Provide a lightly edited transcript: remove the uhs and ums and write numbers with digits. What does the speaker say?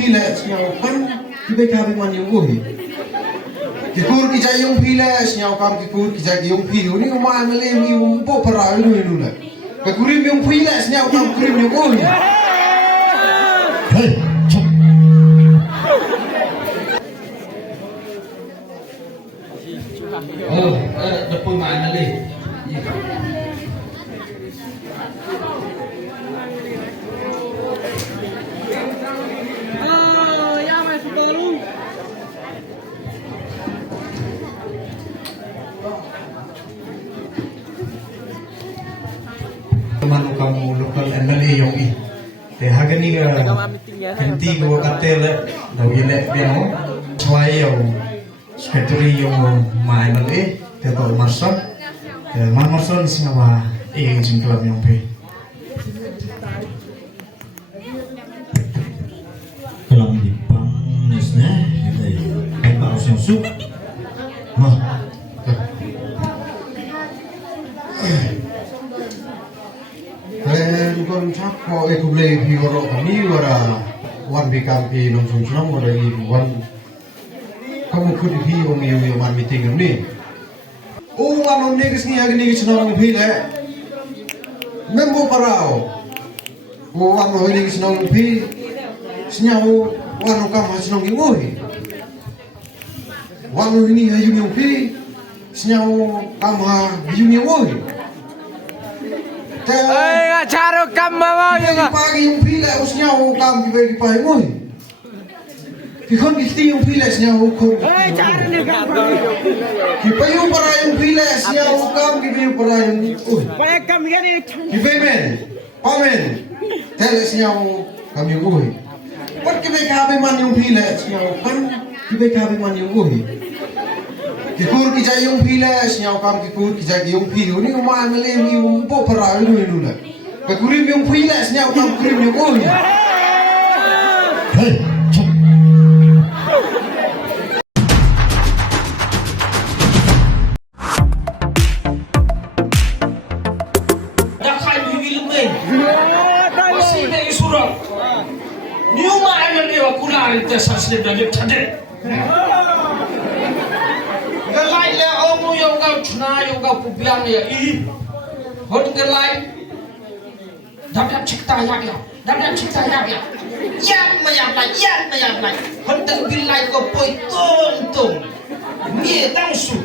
pile sinyau kan kita kami man yung uhi kikur kita yung pile sinyau kam kikur kita yung pile ni umay malim yung po para inu na kikurim yung pile sinyau kam kurim yung uhi hey depan mana ni Manu kamu lokal MLA yung i. Te hagan ni henti ko katel daw yele beno. Sway yung secretary yung ma MLA te to Marson. Te Marson singawa yung club yung pe. Kelam di panesnya kita ay paus yung soup. Mah. Kon chakko ekule pigoro kami wara wan bikam pi nong sung sung wara i wan kamu kudi pi om yo man meeting ni o wan om negus ni agni gi chnong pi le membo parao o wan ho ni gi chnong pi snyau wan kam ha chnong gi moi wan ho ni ha yu pi snyau kam ha yu ni moi Ay, charo kam mama yung pagi yung pila usnya o kam di bagi pai moi. Kikon kisti yung pila usnya o ko. Ay, charo ni kam. Kipayu para yung pila usnya o kam kipayu para yung. Kaya kam gani. Kipay men. Pamen. Tel usnya o kami ui. Pat kipay kabe man yung pila usnya o kam kipay kabe man yung ui. Kikur kita yung pila sinyau kam kikur kita yung pila ni umay malim yung po para inu na kikurim yung pila sinyau kam kurim yung ui Hey. Dakay bibil men. Masih dari surat. Ni umay malim wa kunarin tesas le dalit tade. Galai le omu yung kau cuna yung kau pubiang ya i. Hot galai. Dapat cipta ya. Dapat cipta ya. Yan mayap lai. Hot bilai ko poi tung tung. Ni tang su.